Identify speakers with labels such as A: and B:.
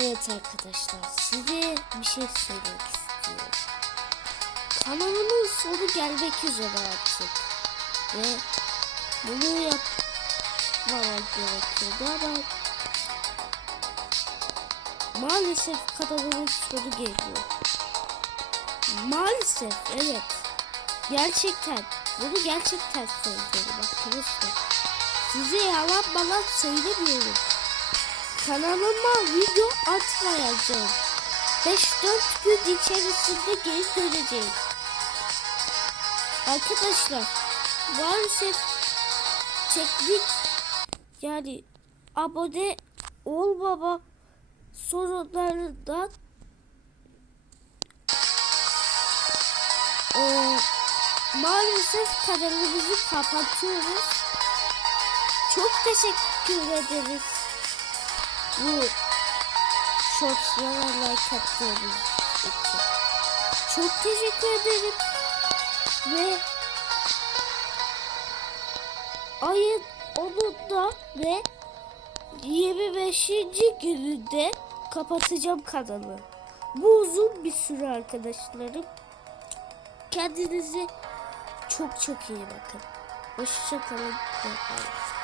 A: Evet arkadaşlar size bir şey söylemek istiyorum. Kanalımın sonu gelmek üzere artık. Ve bunu yapmamak gerekiyordu ama maalesef kanalımın sonu geliyor. Maalesef evet. Gerçekten. Bunu gerçekten söylüyorum arkadaşlar. Size yalan bana söylemiyorum. Kanalıma video atmayacağım. 5-4 gün içerisinde geri döneceğim. Arkadaşlar maalesef teknik yani abone olmama sorunlarından eee, maalesef kanalımızı kapatıyoruz. Çok teşekkür ederiz bu shortslara like attığınız. Çok teşekkür ederim. Ve ayın 10'unda ve 25. gününde kapatacağım kanalı. Bu uzun bir süre arkadaşlarım. Kendinize çok çok iyi bakın. Hoşçakalın. Bye.